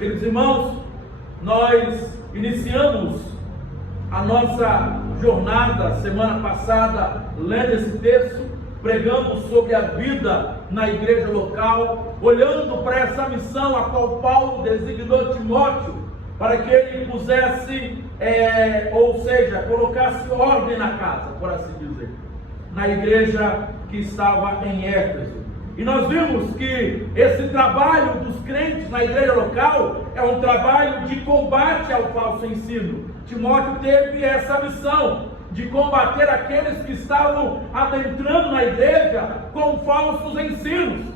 Queridos irmãos, nós iniciamos a nossa jornada semana passada lendo esse texto, pregando sobre a vida na igreja local, olhando para essa missão a qual Paulo designou Timóteo para que ele pusesse, colocasse ordem na casa, por assim dizer, na igreja que estava em Éfeso. E nós vimos que esse trabalho dos crentes na igreja local é um trabalho de combate ao falso ensino. Timóteo teve essa missão de combater aqueles que estavam adentrando na igreja com falsos ensinos,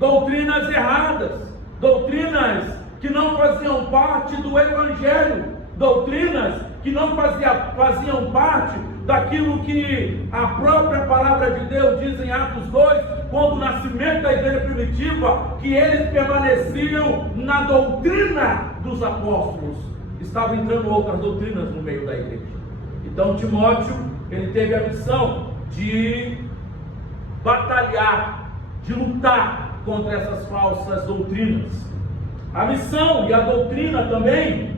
doutrinas erradas, doutrinas que não faziam parte do evangelho, doutrinas que não faziam parte daquilo que a própria palavra de Deus diz em Atos 2, quando o nascimento da igreja primitiva, que eles permaneciam na doutrina dos apóstolos. Estavam entrando outras doutrinas no meio da igreja. Então Timóteo, ele teve a missão de batalhar, de lutar contra essas falsas doutrinas. A missão e a doutrina também,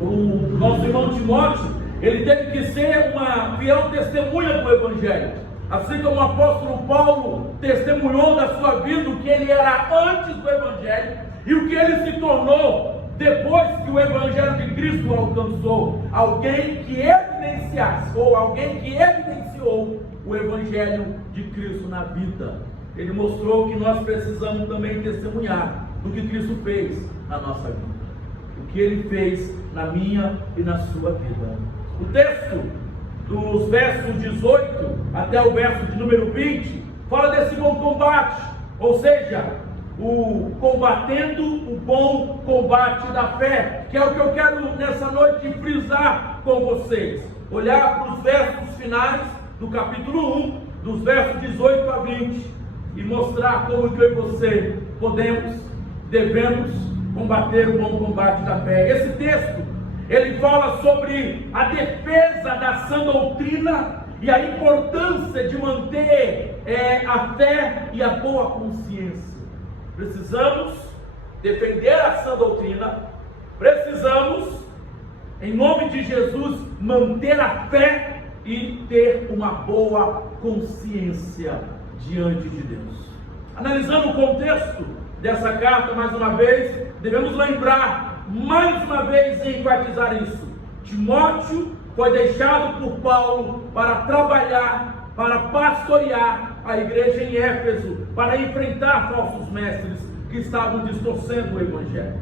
o nosso irmão Timóteo, ele teve que ser uma fiel testemunha do evangelho. Assim como o apóstolo Paulo testemunhou da sua vida o que ele era antes do evangelho e o que ele se tornou depois que o evangelho de Cristo o alcançou. Alguém que evidenciasse, ou alguém que evidenciou o evangelho de Cristo na vida. Ele mostrou que nós precisamos também testemunhar do que Cristo fez na nossa vida, o que ele fez na minha e na sua vida. O texto dos versos 18 até o verso de número 20 fala desse bom combate, ou seja, o combatendo o bom combate da fé, que é o que eu quero nessa noite frisar com vocês. Olhar para os versos finais do capítulo 1, dos versos 18 a 20, e mostrar como que eu e você devemos combater o bom combate da fé. Esse texto, ele fala sobre a defesa da sã doutrina e a importância de manter a fé e a boa consciência. Precisamos defender a sã doutrina, precisamos, em nome de Jesus, manter a fé e ter uma boa consciência diante de Deus. Analisando o contexto dessa carta mais uma vez, devemos lembrar mais uma vez e enfatizar isso. Timóteo foi deixado por Paulo para trabalhar, para pastorear a igreja em Éfeso, para enfrentar falsos mestres que estavam distorcendo o evangelho.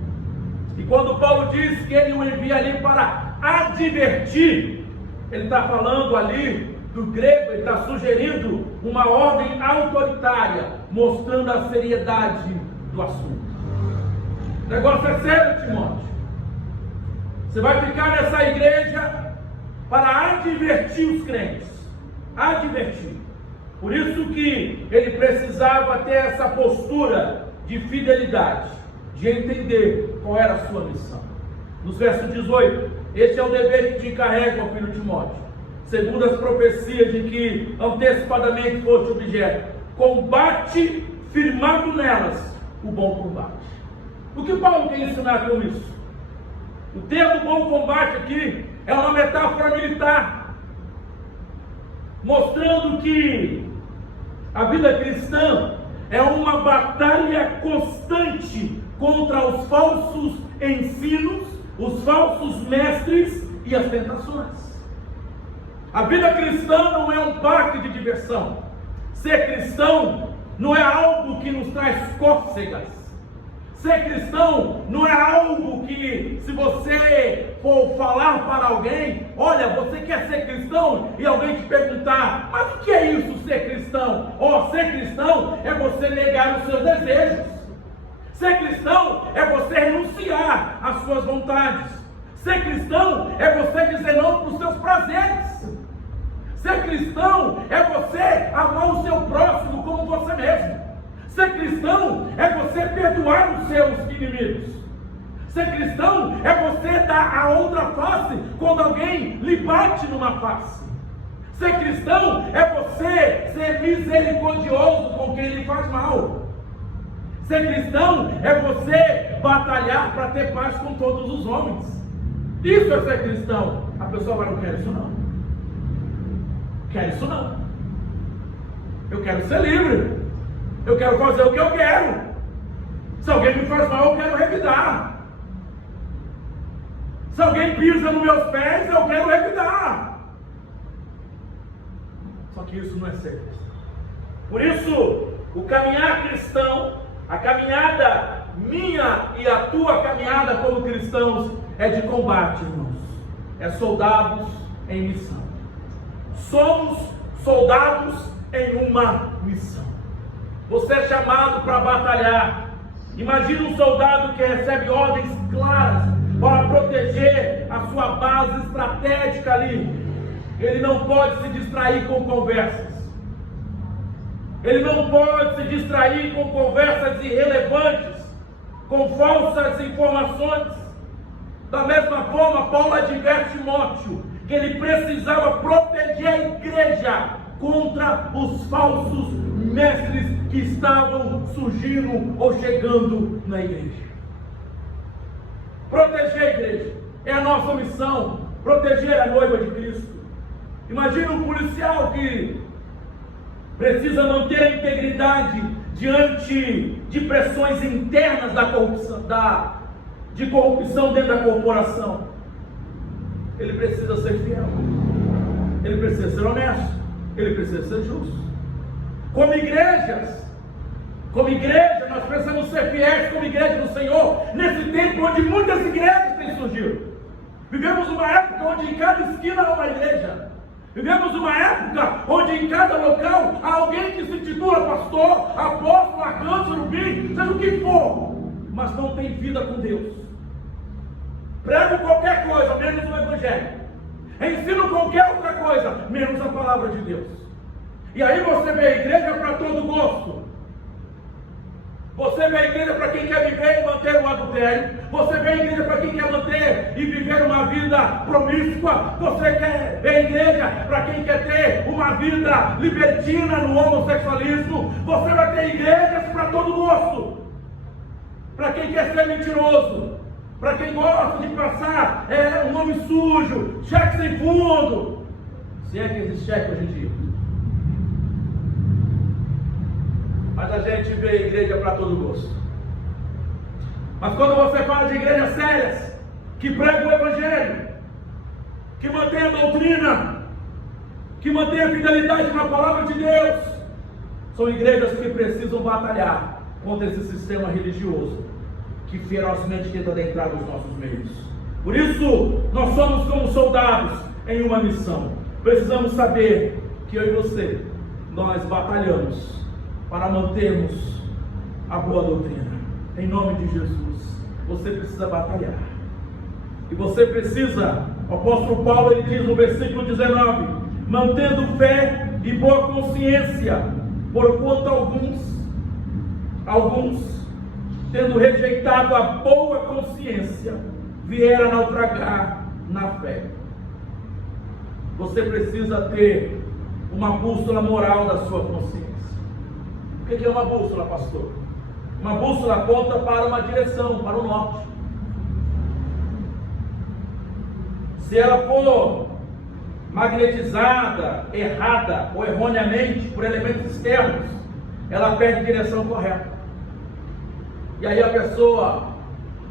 E quando Paulo diz que ele o envia ali para advertir, ele está falando ali do grego, ele está sugerindo uma ordem autoritária, mostrando a seriedade do assunto. O negócio é sério, Timóteo. Você vai ficar nessa igreja para advertir os crentes. Advertir. Por isso que ele precisava ter essa postura de fidelidade, de entender qual era a sua missão. Nos versos 18, este é o dever que te encarrega, filho Timóteo, segundo as profecias de que antecipadamente foste objeto. Combate firmado nelas o bom combate. O que Paulo quer ensinar com isso? O termo bom combate aqui é uma metáfora militar, mostrando que a vida cristã é uma batalha constante contra os falsos ensinos, os falsos mestres e as tentações. A vida cristã não é um parque de diversão. Ser cristão não é algo que nos traz cócegas. Ser cristão não é algo que, se você for falar para alguém, olha, você quer ser cristão? E alguém te perguntar, mas o que é isso ser cristão? Ser cristão é você negar os seus desejos. Ser cristão é você renunciar às suas vontades. Ser cristão é você dizer não para os seus prazeres. Ser cristão é você amar o seu próximo como você mesmo. Ser cristão é você perdoar os seus inimigos. Ser cristão é você dar a outra face quando alguém lhe bate numa face. Ser cristão é você ser misericordioso com quem lhe faz mal. Ser cristão é você batalhar para ter paz com todos os homens. Isso é ser cristão. A pessoa vai, não quer isso não. Quer isso não. Eu quero ser livre. Eu quero fazer o que eu quero. Se alguém me faz mal, eu quero revidar. Se alguém pisa nos meus pés, eu quero revidar. Só que isso não é ser cristão. Por isso, o caminhar cristão, a caminhada minha e a tua caminhada como cristãos é de combate, irmãos. É soldados em missão. Somos soldados em uma missão. Você é chamado para batalhar. Imagine um soldado que recebe ordens claras para proteger a sua base estratégica ali. Ele não pode se distrair com conversas. Ele não pode se distrair com conversas irrelevantes, com falsas informações. Da mesma forma, Paulo adverte Timóteo que ele precisava proteger a igreja contra os falsos mestres que estavam surgindo ou chegando na igreja. Proteger a igreja é a nossa missão, proteger a noiva de Cristo. Imagina um policial que precisa manter a integridade diante de pressões internas da corrupção, de corrupção dentro da corporação. Ele precisa ser fiel, ele precisa ser honesto, ele precisa ser justo. Como igreja, nós precisamos ser fiéis como igreja do Senhor, nesse tempo onde muitas igrejas têm surgido. Vivemos uma época onde em cada esquina há uma igreja. Vivemos uma época onde em cada local há alguém que se titula pastor, apóstolo, arcanjo, surubim, seja o que for, mas não tem vida com Deus. Prego qualquer coisa, menos o Evangelho. Ensino qualquer outra coisa, menos a palavra de Deus. E aí você vê a igreja para todo gosto. Você vê a igreja para quem quer viver e manter o adultério. Você vê a igreja para quem quer manter e viver uma vida promíscua. Você quer ver a igreja para quem quer ter uma vida libertina no homossexualismo. Você vai ter igrejas para todo gosto. Para quem quer ser mentiroso. Para quem gosta de passar um nome sujo, cheque sem fundo. Se é que existe cheque hoje em dia. Mas a gente vê a igreja para todo gosto. Mas quando você fala de igrejas sérias, que pregam o Evangelho, que mantém a doutrina, que mantém a fidelidade na palavra de Deus, são igrejas que precisam batalhar contra esse sistema religioso que ferozmente tenta adentrar nos nossos meios. Por isso, nós somos como soldados em uma missão. Precisamos saber que eu e você, nós batalhamos para mantermos a boa doutrina. Em nome de Jesus, você precisa batalhar. E você precisa, o apóstolo Paulo ele diz no versículo 19, mantendo fé e boa consciência, porquanto alguns, tendo rejeitado a boa consciência, vieram a naufragar na fé. Você precisa ter uma bússola moral da sua consciência. O que é uma bússola, pastor? Uma bússola aponta para uma direção, para o norte. Se ela for magnetizada, errada ou erroneamente por elementos externos, ela perde a direção correta. E aí a pessoa,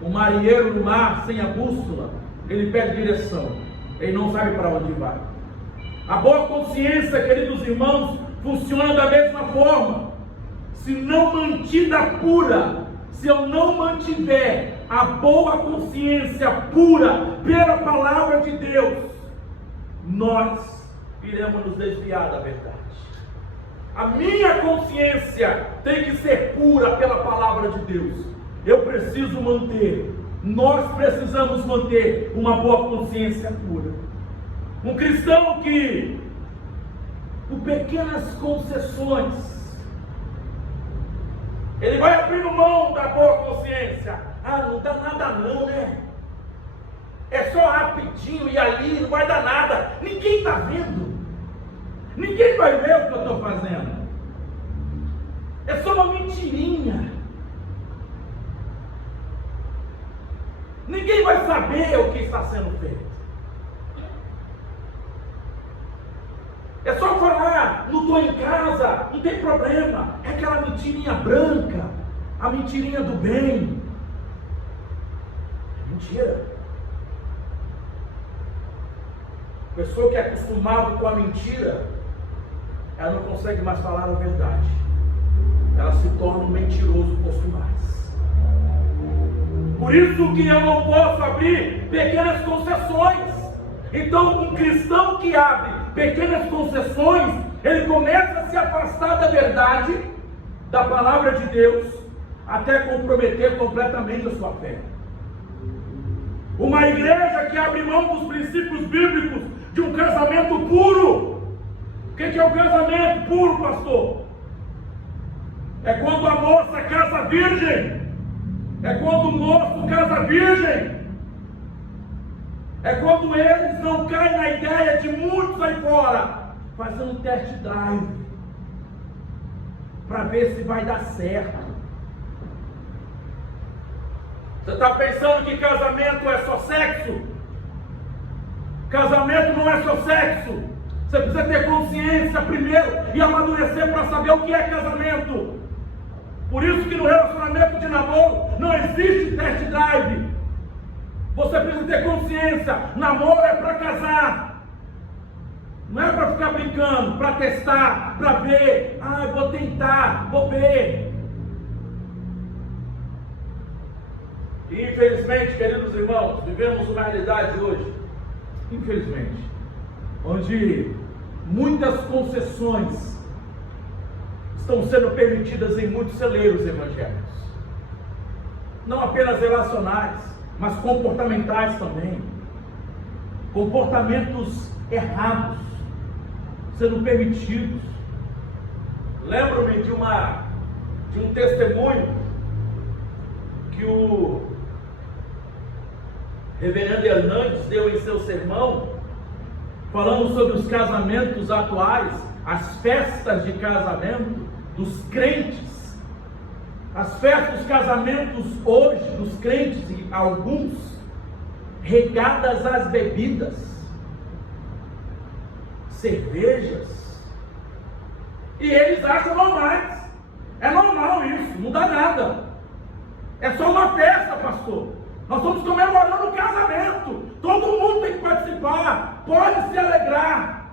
o marinheiro no mar sem a bússola, ele perde direção, ele não sabe para onde vai. A boa consciência, queridos irmãos, funciona da mesma forma. Se não mantida pura, se eu não mantiver a boa consciência pura pela palavra de Deus, nós iremos nos desviar da verdade. A minha consciência tem que ser pura pela palavra de Deus. Eu preciso manter, nós precisamos manter uma boa consciência pura. Um cristão que, por pequenas concessões, ele vai abrindo mão da boa consciência. Não dá nada não, né? É só rapidinho e ali não vai dar nada. Ninguém está vendo. Ninguém vai ver o que eu estou fazendo. É só uma mentirinha. Ninguém vai saber o que está sendo feito. É só falar, não estou em casa, não tem problema. É aquela mentirinha branca, a mentirinha do bem. É mentira. A pessoa que é acostumada com a mentira, ela não consegue mais falar a verdade. Ela se torna um mentiroso mais. Por isso que eu não posso abrir pequenas concessões. Então, um cristão que abre pequenas concessões, ele começa a se afastar da verdade, da palavra de Deus, até comprometer completamente a sua fé. Uma igreja que abre mão dos princípios bíblicos de um casamento puro. O que é o casamento puro, pastor? É quando a moça casa virgem. É quando o moço casa virgem. É quando eles não caem na ideia de muitos aí fora fazendo um test drive para ver se vai dar certo. Você está pensando que casamento é só sexo? Casamento não é só sexo. Você precisa ter consciência primeiro e amadurecer para saber o que é casamento. Por isso que no relacionamento de namoro não existe test drive. Você precisa ter consciência. Namoro é para casar. Não é para ficar brincando, para testar, para ver. Ah, eu vou tentar, vou ver. E infelizmente, queridos irmãos, vivemos uma realidade hoje, infelizmente, onde muitas concessões estão sendo permitidas em muitos celeiros evangélicos. Não apenas relacionais, mas comportamentais também. Comportamentos errados sendo permitidos. Lembro-me de um testemunho que o reverendo Hernandes deu em seu sermão, falando sobre os casamentos atuais, as festas de casamento dos crentes. As festas dos casamentos hoje, dos crentes, e alguns, regadas às bebidas, cervejas, e eles acham normais. É normal isso, não dá nada. É só uma festa, pastor. Nós estamos comemorando o casamento. Todo mundo tem que participar, pode se alegrar.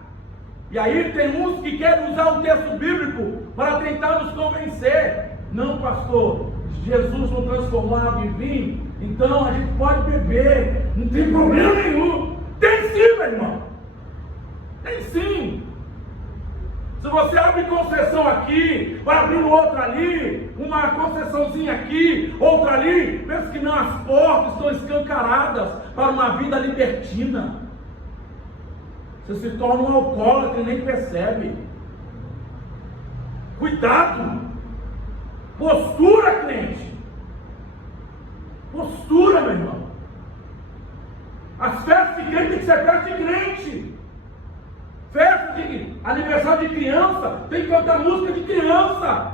E aí tem uns que querem usar o texto bíblico para tentar nos convencer. Não, pastor, Jesus não transformou água em vinho, então a gente pode beber, não tem problema nenhum. Tem sim, meu irmão. Tem sim. Se você abre concessão aqui, vai abrir outra ali, uma concessãozinha aqui, outra ali, pensa que não, as portas estão escancaradas para uma vida libertina. Você se torna um alcoólatra e nem percebe. Cuidado! Postura, crente. Postura, meu irmão. As festas de crente tem que ser festa de crente. Festa de aniversário de criança tem que cantar música de criança.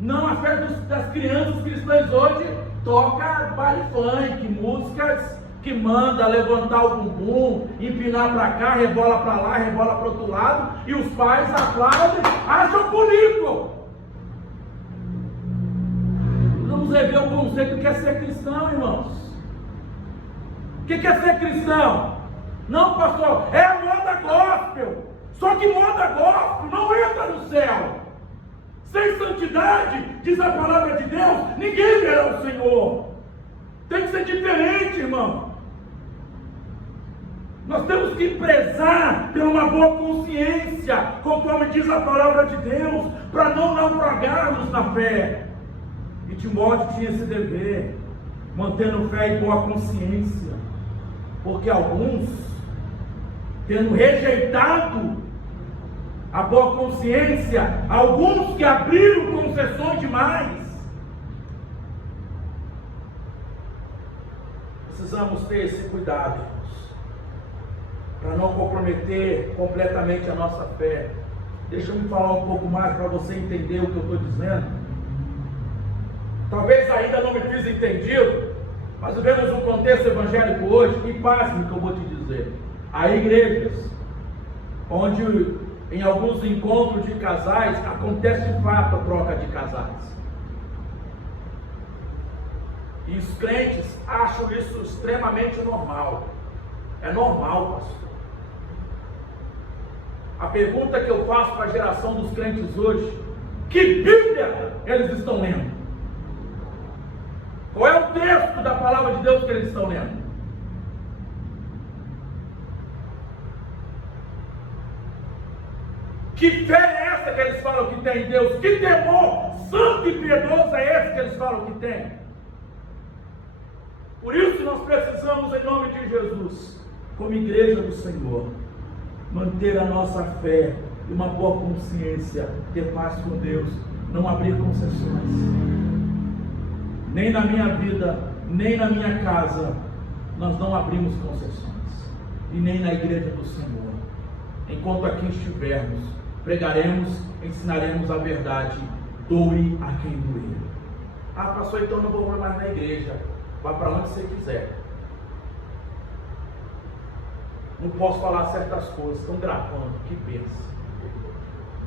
Não, as festas das crianças cristãs hoje toca baile funk, músicas que manda levantar o bumbum, empinar para cá, rebola para lá, rebola para o outro lado, e os pais aplaudem, acham bonito. Vamos rever o conceito do que é ser cristão, irmãos. O que é ser cristão? Não, pastor, é a moda gospel. Só que moda gospel não entra no céu. Sem santidade, diz a palavra de Deus, ninguém verá o Senhor. Tem que ser diferente, irmão. Nós temos que prezar por uma boa consciência, conforme diz a palavra de Deus, para não naufragarmos na fé. E Timóteo tinha esse dever, mantendo fé e boa consciência, porque alguns, tendo rejeitado a boa consciência, alguns que abriram concessões demais, precisamos ter esse cuidado, para não comprometer completamente a nossa fé. Deixa eu me falar um pouco mais para você entender o que eu estou dizendo. Talvez ainda não me fiz entendido, Nós vivemos um contexto evangélico hoje, e pasme que eu vou te dizer. Há igrejas onde em alguns encontros de casais acontece de fato a troca de casais. E os crentes acham isso extremamente normal. É normal, pastor. A pergunta que eu faço para a geração dos crentes hoje: que Bíblia eles estão lendo? Qual é o texto da palavra de Deus que eles estão lendo? Que fé é essa que eles falam que tem em Deus? Que temor santo e piedoso é esse que eles falam que tem? Por isso nós precisamos, em nome de Jesus, como igreja do Senhor, manter a nossa fé e uma boa consciência, ter paz com Deus, não abrir concessões. Nem na minha vida, nem na minha casa, nós não abrimos concessões. E nem na igreja do Senhor. Enquanto aqui estivermos, pregaremos, ensinaremos a verdade, doe a quem doer. Ah, pastor, então não vou mais na igreja. Vá para onde você quiser. Não posso falar certas coisas, estão gravando, que pensa.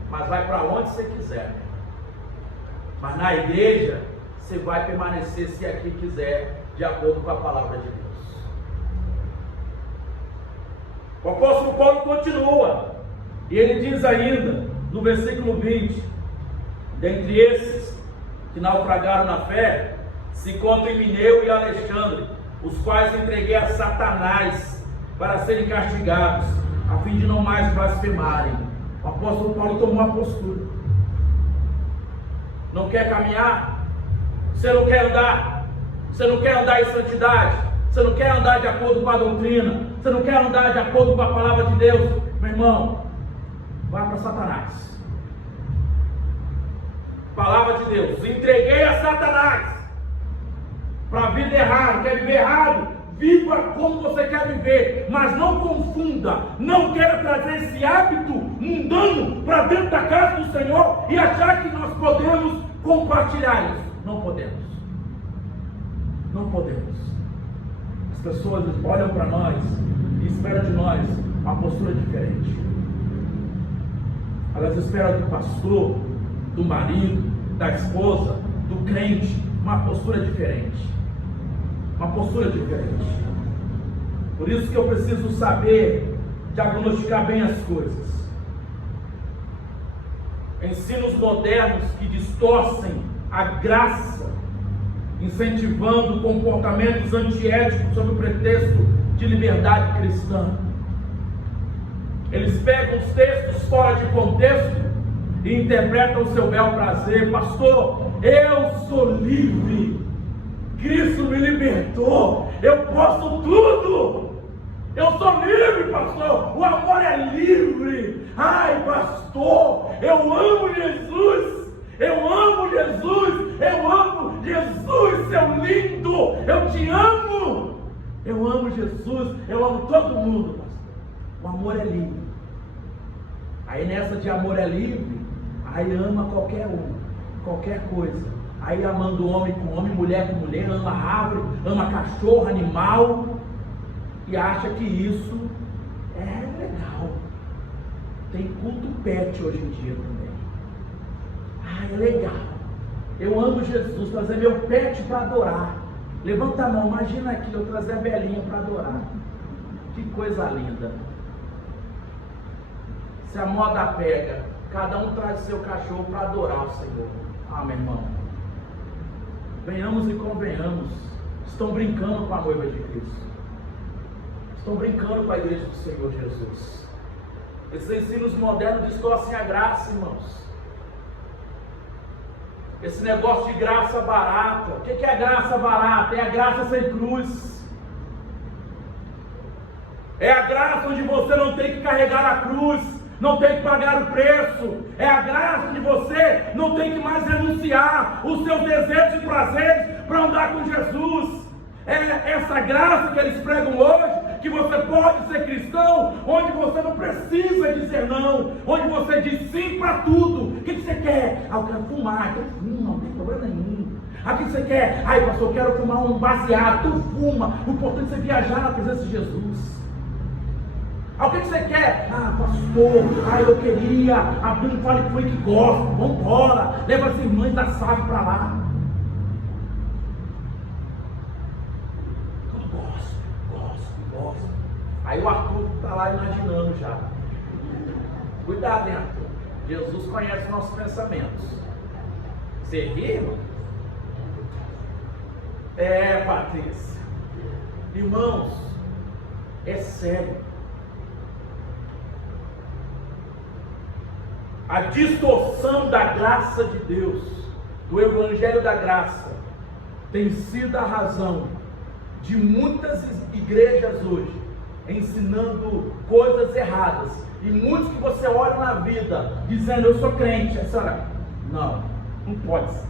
Mas vai para onde você quiser. Mas na igreja, você vai permanecer, se aqui quiser, de acordo com a palavra de Deus. O apóstolo Paulo continua, e ele diz ainda, no versículo 20: dentre esses que naufragaram na fé, se encontram Emineu e Alexandre, os quais entreguei a Satanás para serem castigados, a fim de não mais blasfemarem. O apóstolo Paulo tomou uma postura. Não quer caminhar? Você não quer andar? Você não quer andar em santidade? Você não quer andar de acordo com a doutrina? Você não quer andar de acordo com a palavra de Deus? Meu irmão, vá para Satanás. Palavra de Deus: entreguei a Satanás para a vida errada. Quer viver errado? Viva como você quer viver, mas não confunda, não queira trazer esse hábito mundano para dentro da casa do Senhor e achar que nós podemos compartilhar isso. Não podemos. Não podemos. As pessoas olham para nós e esperam de nós uma postura diferente. Elas esperam do pastor, do marido, da esposa, do crente, uma postura diferente. Uma postura diferente. Por isso que eu preciso saber diagnosticar bem as coisas. Ensinos modernos que distorcem a graça, incentivando comportamentos antiéticos sob o pretexto de liberdade cristã. Eles pegam os textos fora de contexto e interpretam o seu bel prazer. Pastor, eu sou livre. Cristo me libertou. Eu posso tudo. Eu sou livre, pastor. O amor é livre. Ai, pastor, eu amo Jesus. Eu amo Jesus. Eu amo Jesus, seu lindo. Eu te amo. Eu amo Jesus. Eu amo todo mundo, pastor. O amor é livre. Aí nessa de amor é livre, aí ama qualquer um, qualquer coisa. Aí amando homem com homem, mulher com mulher, ama árvore, ama cachorro, animal, e acha que isso é legal. Tem culto pet hoje em dia também. Ah, é legal. Eu amo Jesus, trazer meu pet para adorar. Levanta a mão, imagina aqui, eu trazer a Belinha para adorar. Que coisa linda. Se a moda pega, cada um traz seu cachorro para adorar o Senhor. Ah, meu irmão, venhamos e convenhamos, estão brincando com a noiva de Cristo, estão brincando com a igreja do Senhor Jesus. Esses ensinos modernos distorcem a graça, irmãos. Esse negócio de graça barata. O que é graça barata? É a graça sem cruz. É a graça onde você não tem que carregar a cruz, não tem que pagar o preço. É a graça de você não tem que mais renunciar os seus desejos e prazeres para andar com Jesus. É essa graça que eles pregam hoje, que você pode ser cristão, onde você não precisa dizer não, onde você diz sim para tudo. O que você quer? Ah, eu quero fumar, não tem problema nenhum. Ah, o que você quer? Ai, pastor, eu quero fumar um baseado. Tu fuma. O importante é você viajar na presença de Jesus. Ah, o que você quer? Ah, pastor, eu queria abrir um Fale Foi que gosta. Vamos embora. Leva as irmãs da SAF para lá. Eu gosto. Aí o Arthur está lá imaginando já. Cuidado, hein, Arthur? Jesus conhece nossos pensamentos. Você ri, irmão? Patrícia. Irmãos, é sério. A distorção da graça de Deus, do Evangelho da Graça, tem sido a razão de muitas igrejas hoje ensinando coisas erradas. E muitos que você olha na vida dizendo: eu sou crente. Não pode ser.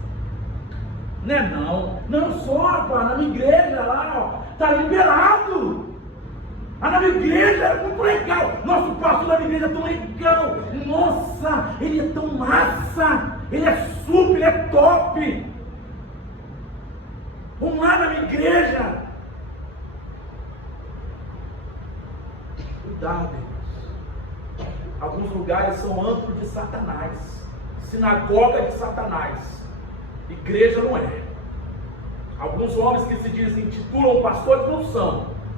Não, eu sou, rapaz, na minha igreja lá, está liberado. Na minha igreja é muito legal. Nosso pastor da minha igreja é tão legal. Nossa, ele é tão massa. Ele é super, ele é top. Vamos lá na minha igreja. Cuidado, irmãos. Alguns lugares são antro de Satanás, sinagoga de Satanás. Igreja não é. Alguns homens que se dizem, intitulam pastores, não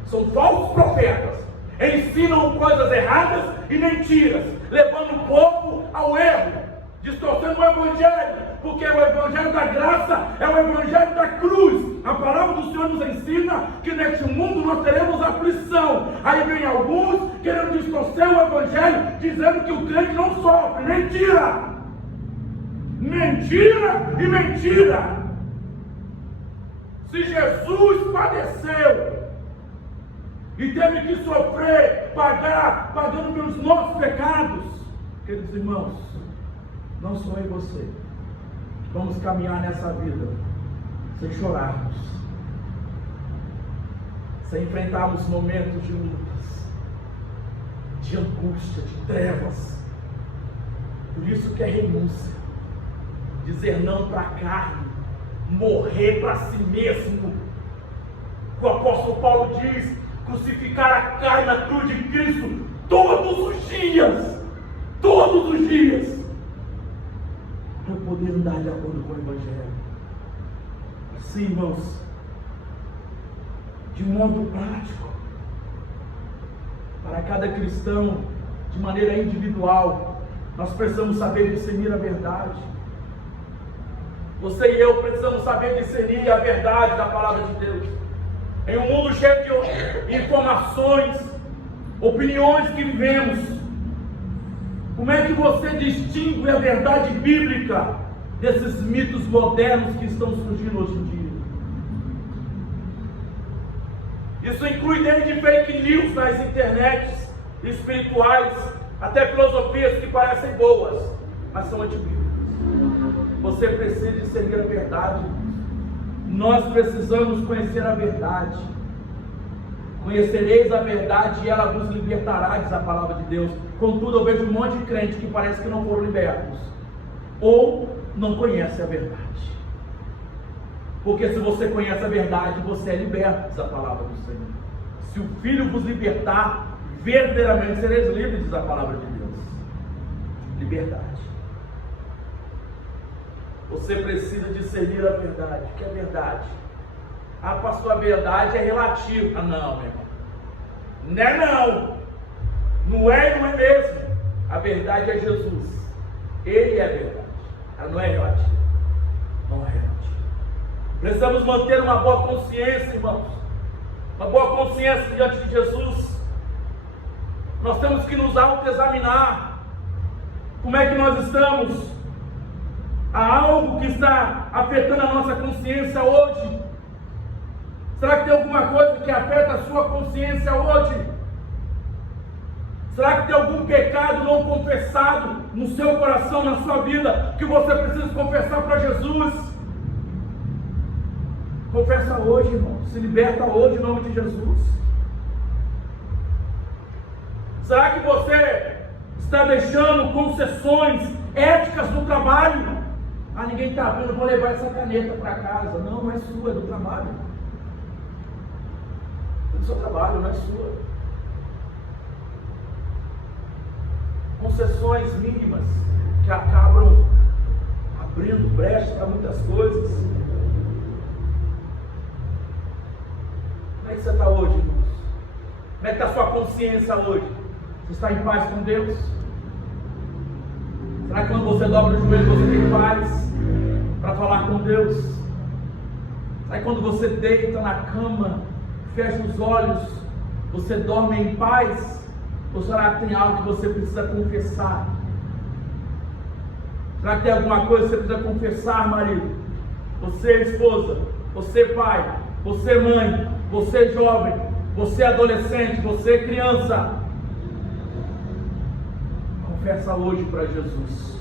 são falsos profetas, ensinam coisas erradas e mentiras, levando o povo ao erro, distorcendo o Evangelho, porque o Evangelho da graça é o Evangelho da cruz. A palavra do Senhor nos ensina que neste mundo nós teremos aflição. Aí vem alguns querendo distorcer o Evangelho, dizendo que o crente não sofre. Mentira! Mentira e mentira! Se Jesus padeceu e teve que sofrer, pagando pelos nossos pecados, queridos irmãos, não sou eu e você, vamos caminhar nessa vida sem chorarmos, sem enfrentarmos momentos de lutas, de angústia, de trevas. Por isso que é renúncia, dizer não para a carne, morrer para si mesmo. O apóstolo Paulo diz: crucificar a carne na cruz de Cristo todos os dias, para poder andar de acordo com o Evangelho. Sim, irmãos, de modo prático, para cada cristão, de maneira individual, nós precisamos saber discernir a verdade. Você e eu precisamos saber discernir a verdade da palavra de Deus. Em um mundo cheio de informações, opiniões que vivemos, como é que você distingue a verdade bíblica desses mitos modernos que estão surgindo hoje em dia? Isso inclui desde fake news nas internets espirituais, até filosofias que parecem boas, mas são antibíblicas. Você precisa discernir a verdade. Nós precisamos conhecer a verdade. Conhecereis a verdade e ela vos libertará, diz a palavra de Deus. Contudo, eu vejo um monte de crente que parece que não foram libertos, ou não conhece a verdade. Porque se você conhece a verdade, você é liberto, diz a palavra do Senhor. Se o Filho vos libertar, verdadeiramente sereis livres, diz a palavra de Deus. Liberdade. Você precisa discernir a verdade. O que é verdade? Ah, pastor, a verdade é relativa. Ah, não, meu irmão. Não é não. Não é e não é mesmo. A verdade é Jesus. Ele é a verdade. Ela não é relativa. Não é relativa. Precisamos manter uma boa consciência, irmãos. Uma boa consciência diante de Jesus. Nós temos que nos autoexaminar. Como é que nós estamos? Há algo que está afetando a nossa consciência hoje? Será que tem alguma coisa que afeta a sua consciência hoje? Será que tem algum pecado não confessado no seu coração, na sua vida, que você precisa confessar para Jesus? Confessa hoje, irmão. Se liberta hoje em nome de Jesus. Será que você está deixando concessões éticas no trabalho? Ah, ninguém está abrindo, vou levar essa caneta para casa. Não, não é sua, é do trabalho. É do seu trabalho, não é sua. Concessões mínimas que acabam abrindo brecha para muitas coisas. Como é que você está hoje, irmãos? Como é que está a sua consciência hoje? Você está em paz com Deus? Será que quando você dobra o joelho você tem paz para falar com Deus? Será que quando você deita na cama, fecha os olhos, você dorme em paz? Ou será que tem algo que você precisa confessar? Será que tem alguma coisa que você precisa confessar, marido? Você, esposa, você, pai, você, mãe, você, jovem, você, adolescente, você, criança. Confessa hoje para Jesus.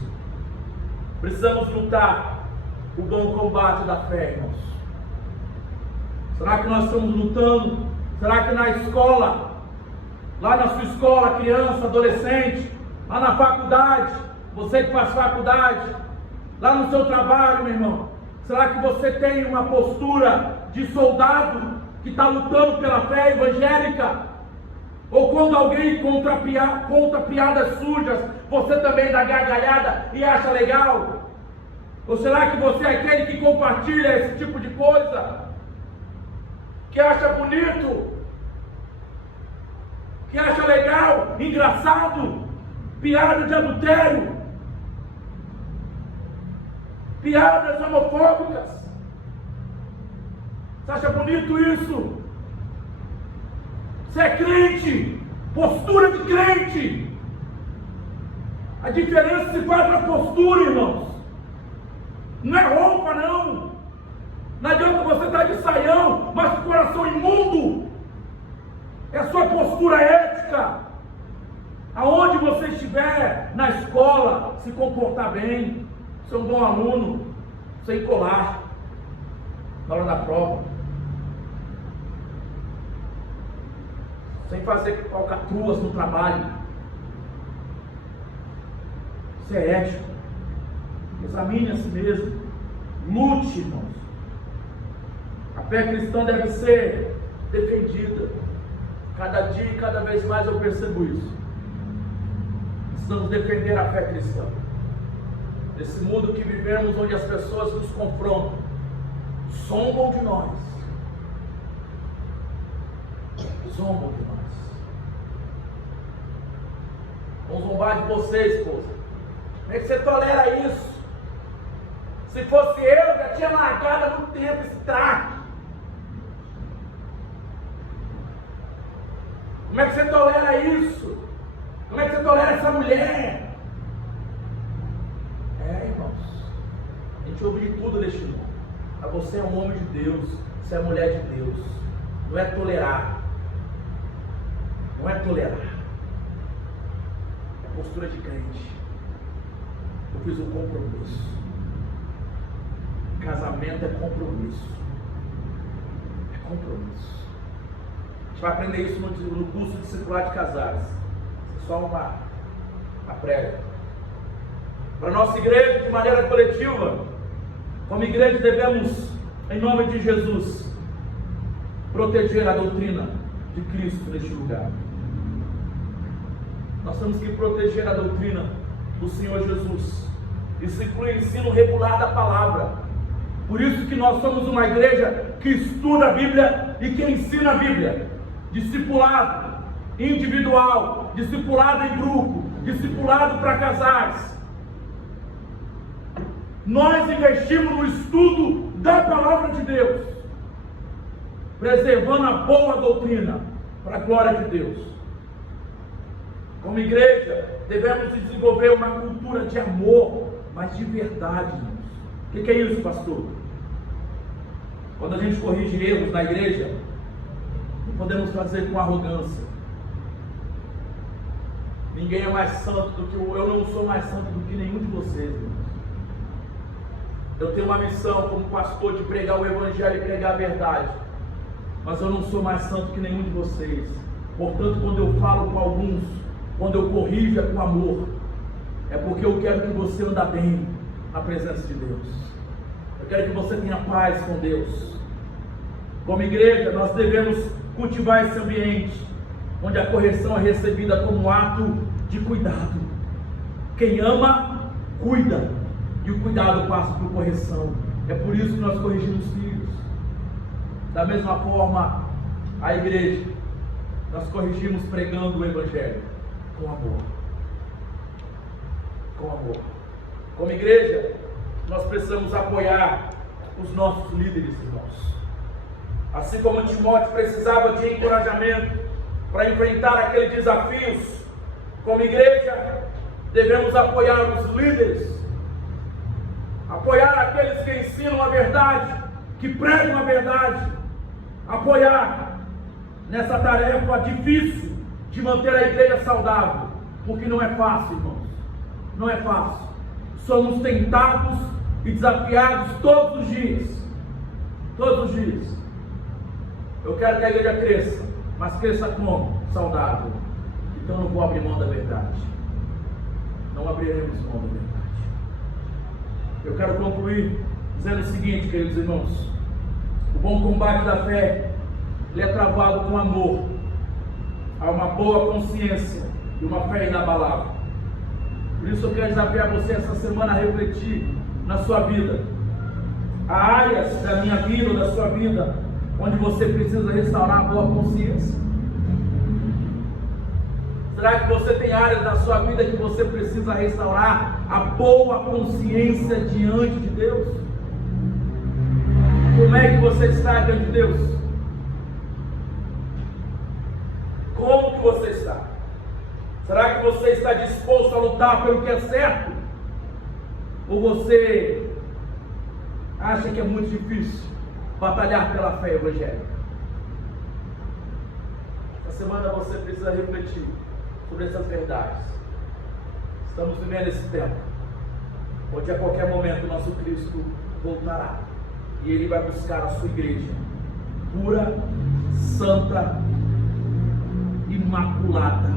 Precisamos lutar o bom combate da fé, irmãos. Será que nós estamos lutando? Será que na escola, lá na sua escola, criança, adolescente, lá na faculdade, você que faz faculdade, lá no seu trabalho, meu irmão, será que você tem uma postura de soldado que está lutando pela fé evangélica? Ou quando alguém conta piadas sujas, você também dá gargalhada e acha legal? Ou será que você é aquele que compartilha esse tipo de coisa? Que acha bonito? Que acha legal, engraçado? Piada de adultério? Piadas homofóbicas? Você acha bonito isso? Você é crente, postura de crente. A diferença se faz na postura, irmãos. Não é roupa, não. Não adianta você estar de saião, mas com o coração imundo. É a sua postura ética. Aonde você estiver, na escola, se comportar bem, ser um bom aluno, sem colar na hora da prova, sem fazer falcatruas no trabalho. Isso é ético. Examine a si mesmo. Lute, irmãos. A fé cristã deve ser defendida. Cada dia e cada vez mais eu percebo isso. Precisamos defender a fé cristã. Nesse mundo que vivemos, onde as pessoas nos confrontam, zombam de nós. Zombam de nós. Vão zombar de você, esposa. Como é que você tolera isso? Se fosse eu, já tinha largado há muito tempo esse traque. Como é que você tolera isso? Como é que você tolera essa mulher? Irmãos, a gente ouve de tudo neste mundo. Mas você é um homem de Deus, você é mulher de Deus. Não é tolerar. Não é tolerar. É postura de crente. Eu fiz um compromisso. Casamento é compromisso. É compromisso. A gente vai aprender isso no curso de discipular de casais. Isso é só uma prévia. Para a nossa igreja, de maneira coletiva, como igreja devemos, em nome de Jesus, proteger a doutrina de Cristo neste lugar. Nós temos que proteger a doutrina do Senhor Jesus. Isso inclui o ensino regular da palavra. Por isso que nós somos uma igreja que estuda a Bíblia e que ensina a Bíblia. Discipulado individual, discipulado em grupo, discipulado para casais. Nós investimos no estudo da palavra de Deus, preservando a boa doutrina para a glória de Deus. Como igreja, devemos desenvolver uma cultura de amor, mas de verdade, irmãos. O que é isso, pastor? Quando a gente corrige erros na igreja, não podemos fazer com arrogância. Ninguém é mais santo do que eu não sou mais santo do que nenhum de vocês, irmãos. Eu tenho uma missão como pastor de pregar o evangelho e pregar a verdade, mas eu não sou mais santo que nenhum de vocês. Portanto, quando eu falo com alguns, quando eu corrijo é com amor, é porque eu quero que você ande bem, na presença de Deus. Eu quero que você tenha paz com Deus. Como igreja, nós devemos cultivar esse ambiente onde a correção é recebida como um ato de cuidado. Quem ama, cuida, e o cuidado passa por correção. É por isso que nós corrigimos filhos. Da mesma forma, a igreja, nós corrigimos pregando o Evangelho com amor. Com amor. Como igreja, nós precisamos apoiar os nossos líderes, irmãos. Assim como Timóteo precisava de encorajamento para enfrentar aqueles desafios, como igreja, devemos apoiar os líderes, apoiar aqueles que ensinam a verdade, que pregam a verdade, apoiar nessa tarefa difícil de manter a igreja saudável, porque não é fácil, irmãos, não é fácil. Somos tentados e desafiados todos os dias, todos os dias. Eu quero que a igreja cresça, mas cresça como? Saudável. Então não vou abrir mão da verdade, não abriremos mão da verdade. Eu quero concluir dizendo o seguinte, queridos irmãos: o bom combate da fé, ele é travado com amor, há uma boa consciência e uma fé inabalável. Por isso eu quero desafiar você essa semana a refletir na sua vida. Há áreas da minha vida ou da sua vida onde você precisa restaurar a boa consciência. Será que você tem áreas da sua vida que você precisa restaurar a boa consciência diante de Deus? Como é que você está diante de Deus? Como que você está? Será que você está disposto a lutar pelo que é certo? Ou você acha que é muito difícil batalhar pela fé evangélica? Essa semana você precisa refletir sobre essas verdades. Estamos vivendo esse tempo onde a qualquer momento o nosso Cristo voltará e Ele vai buscar a sua igreja pura, santa, imaculada,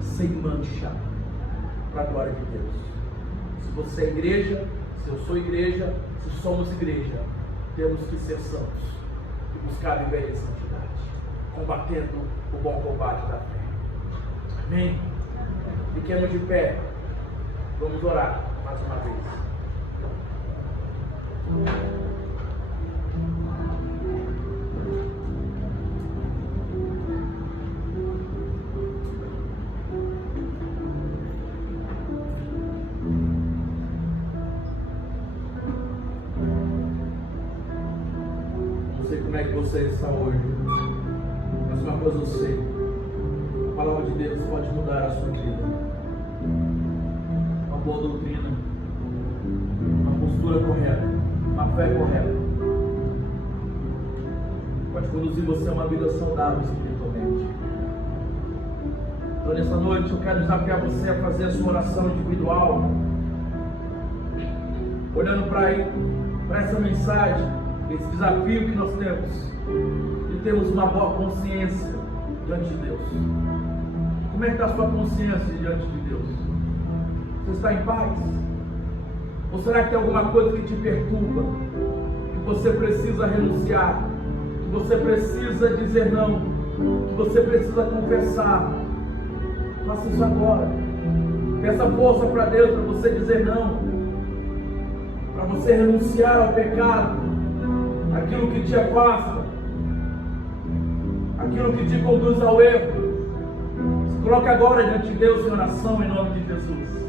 sem mancha, para a glória de Deus. Se você é igreja, se eu sou igreja, se somos igreja, temos que ser santos e buscar viver em santidade, combatendo o bom combate da fé. Amém? Fiquemos de pé, vamos orar mais uma vez. Como é que você está hoje? Mas uma coisa eu sei: a palavra de Deus pode mudar a sua vida. Uma boa doutrina, uma postura correta, uma fé correta pode conduzir você a uma vida saudável espiritualmente. Então nessa noite eu quero desafiar você a fazer a sua oração individual, olhando para essa mensagem, esse desafio que nós temos de termos uma boa consciência diante de Deus. Como é que está a sua consciência diante de Deus? Você está em paz? Ou será que tem alguma coisa que te perturba, que você precisa renunciar, que você precisa dizer não, que você precisa confessar? Faça isso agora. Peça força para Deus para você dizer não, para você renunciar ao pecado, aquilo que te afasta, aquilo que te conduz ao erro. Se coloque agora diante de Deus em oração, em nome de Jesus.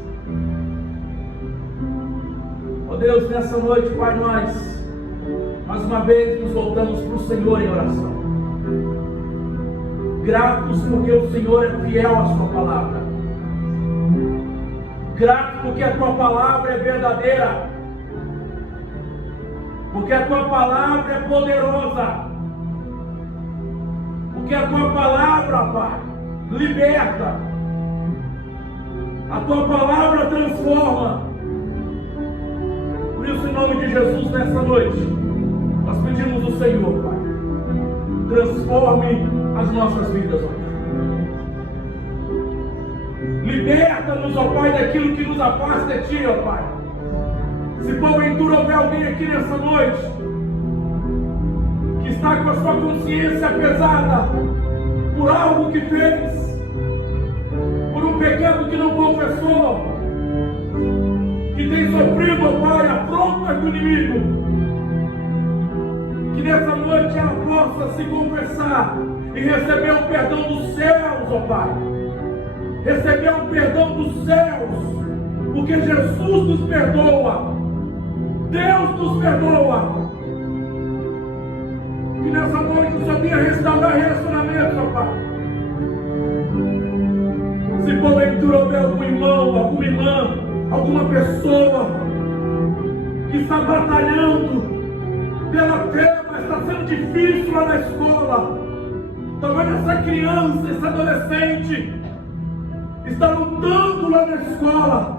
Ó Deus, nessa noite, Pai, nós mais uma vez nos voltamos para o Senhor em oração, gratos porque o Senhor é fiel à sua palavra, gratos porque a tua palavra é verdadeira, porque a tua palavra é poderosa, porque a tua palavra, Pai, liberta, a tua palavra transforma. Por isso, em nome de Jesus, nessa noite, nós pedimos ao Senhor, Pai, transforme as nossas vidas, ó Pai. Liberta-nos, ó Pai, daquilo que nos afasta de Ti, ó Pai. Se porventura houver alguém aqui nessa noite que está com a sua consciência pesada por algo que fez, por um pecado que não confessou, que tem sofrido, ó Pai, afrontas do inimigo, que nessa noite ela possa se confessar e receber o perdão dos céus, ó Pai. Receber o perdão dos céus, porque Jesus nos perdoa, Deus nos perdoa. Que nessa noite o Senhor venha restaurar relacionamentos, ó Pai. Se porventura houver algum irmão, alguma irmã, alguma pessoa que está batalhando pela fé, mas está sendo difícil lá na escola, talvez essa criança, esse adolescente está lutando lá na escola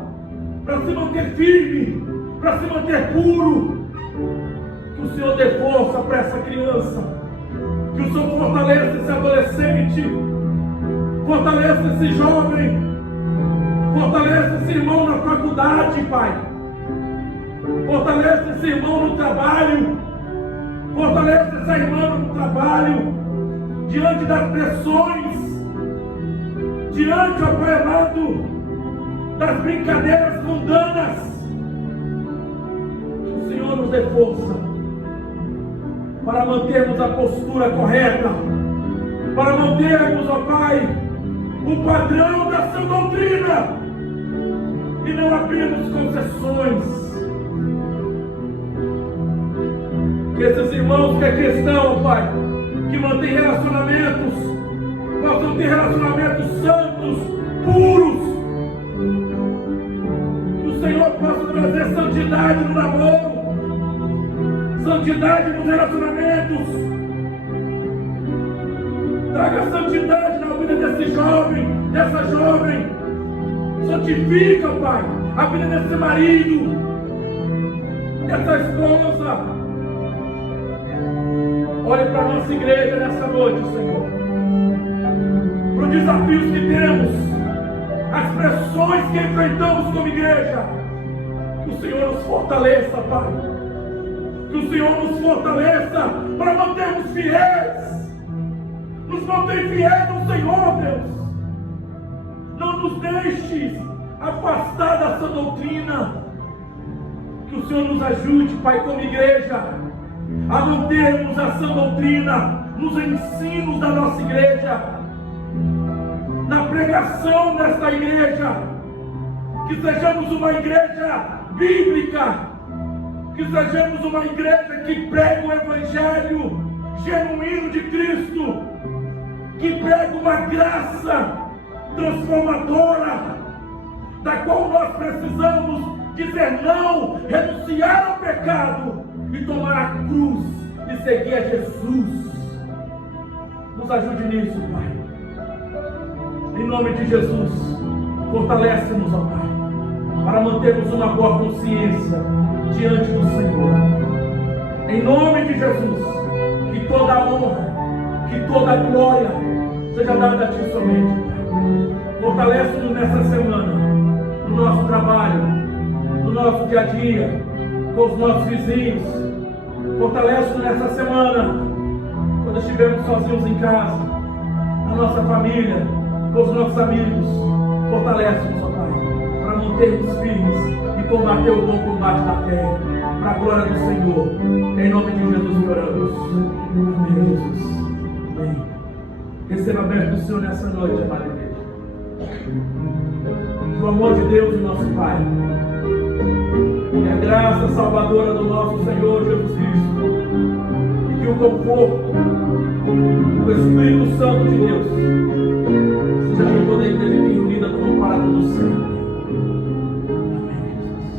para se manter firme, para se manter puro. Que o Senhor dê força para essa criança, que o Senhor fortaleça esse adolescente, fortaleça esse jovem, fortaleça esse irmão na faculdade, Pai. Fortaleça esse irmão no trabalho, fortaleça essa irmã no trabalho, diante das pressões, diante, ó Pai amado, das brincadeiras mundanas. Que o Senhor nos dê força para mantermos a postura correta, para mantermos, ó Pai, o padrão da sã doutrina e não abrirmos concessões. Que esses irmãos que aqui estão, ó Pai, que mantêm relacionamentos, possam ter relacionamentos santos, puros. Que o Senhor possa trazer santidade no namoro, santidade nos relacionamentos. Traga santidade na vida desse jovem, dessa jovem. Santifica, Pai, a vida desse marido, dessa esposa. Olhe para a nossa igreja nessa noite, Senhor, para os desafios que temos, as pressões que enfrentamos como igreja. Que o Senhor nos fortaleça, Pai. Que o Senhor nos fortaleça para mantermos fiéis. Nos manter fiéis ao Senhor, Deus. Não nos deixes afastar da sã doutrina. Que o Senhor nos ajude, Pai, como igreja, a mantermos a sã doutrina nos ensinos da nossa igreja, na pregação desta igreja. Que sejamos uma igreja bíblica, que sejamos uma igreja que prega o evangelho genuíno de Cristo, que prega uma graça transformadora, da qual nós precisamos dizer não, renunciar ao pecado e tomar a cruz e seguir a Jesus. Nos ajude nisso, Pai. Em nome de Jesus, fortalece-nos, ó Pai, para mantermos uma boa consciência diante do Senhor. Em nome de Jesus, que toda a honra, que toda a glória seja dada a Ti somente, Pai. Fortalece-nos nessa semana, no nosso trabalho, no nosso dia a dia, com os nossos vizinhos. Fortalece-nos nessa semana, quando estivermos sozinhos em casa, a nossa família, com os nossos amigos. Fortalece-nos, ó Pai, para mantermos firmes e combater o bom combate da fé, para a glória do Senhor. Em nome de Jesus que oramos. Amém, Jesus. Amém. Receba a bênção do Senhor nessa noite, amada igreja. Que o amor de Deus, o nosso Pai, e a graça salvadora do nosso Senhor Jesus Cristo, e que o conforto do Espírito Santo de Deus seja com toda a igreja reunida como para todo sempre. Amém, Jesus.